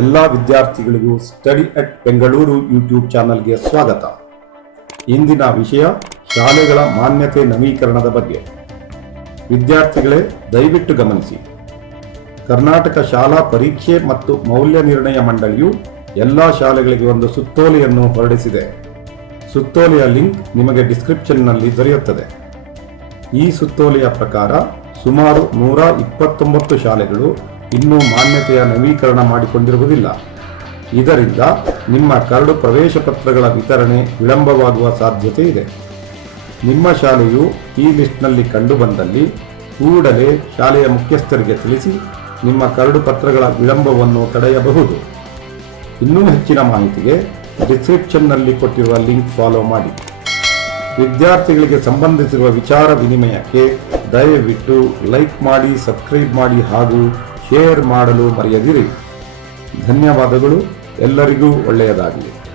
ಎಲ್ಲ ವಿದ್ಯಾರ್ಥಿಗಳಿಗೂ study at Bengaluru YouTube ಚಾನಲ್ಗೆ ಸ್ವಾಗತ. ಇಂದಿನ ವಿಷಯ ಶಾಲೆಗಳ ಮಾನ್ಯತೆ ನವೀಕರಣದ ಬಗ್ಗೆ. ವಿದ್ಯಾರ್ಥಿಗಳೇ, ದಯವಿಟ್ಟು ಗಮನಿಸಿ. ಕರ್ನಾಟಕ ಶಾಲಾ ಪರೀಕ್ಷೆ ಮತ್ತು ಮೌಲ್ಯ ನಿರ್ಣಯ ಮಂಡಳಿಯು ಎಲ್ಲ ಶಾಲೆಗಳಿಗೆ ಒಂದು ಸುತ್ತೋಲೆಯನ್ನು ಹೊರಡಿಸಿದೆ. ಸುತ್ತೋಲೆಯ ಲಿಂಕ್ ನಿಮಗೆ ಡಿಸ್ಕ್ರಿಪ್ಷನ್ನಲ್ಲಿ ದೊರೆಯುತ್ತದೆ. ಈ ಸುತ್ತೋಲೆಯ ಪ್ರಕಾರ ಸುಮಾರು ನೂರ ಇಪ್ಪತ್ತೊಂಬತ್ತು ಶಾಲೆಗಳು ಇನ್ನೂ ಮಾನ್ಯತೆಯ ನವೀಕರಣ ಮಾಡಿಕೊಂಡಿರುವುದಿಲ್ಲ. ಇದರಿಂದ ನಿಮ್ಮ ಕರಡು ಪ್ರವೇಶ ಪತ್ರಗಳ ವಿತರಣೆ ವಿಳಂಬವಾಗುವ ಸಾಧ್ಯತೆ ಇದೆ. ನಿಮ್ಮ ಶಾಲೆಯು ಈ ಲಿಸ್ಟ್ನಲ್ಲಿ ಕಂಡುಬಂದಲ್ಲಿ ಕೂಡಲೇ ಶಾಲೆಯ ಮುಖ್ಯಸ್ಥರಿಗೆ ತಿಳಿಸಿ ನಿಮ್ಮ ಕರಡು ಪತ್ರಗಳ ವಿಳಂಬವನ್ನು ತಡೆಯಬಹುದು. ಇನ್ನೂ ಹೆಚ್ಚಿನ ಮಾಹಿತಿಗೆ ಡಿಸ್ಕ್ರಿಪ್ಷನ್ನಲ್ಲಿ ಕೊಟ್ಟಿರುವ ಲಿಂಕ್ ಫಾಲೋ ಮಾಡಿ. ವಿದ್ಯಾರ್ಥಿಗಳಿಗೆ ಸಂಬಂಧಿಸಿರುವ ವಿಚಾರ ವಿನಿಮಯಕ್ಕೆ ದಯವಿಟ್ಟು ಲೈಕ್ ಮಾಡಿ, ಸಬ್ಸ್ಕ್ರೈಬ್ ಮಾಡಿ ಹಾಗೂ ಶೇರ್ ಮಾಡಲು ಮರೆಯದಿರಿ. ಧನ್ಯವಾದಗಳು. ಎಲ್ಲರಿಗೂ ಒಳ್ಳೆಯದಾಗಲಿ.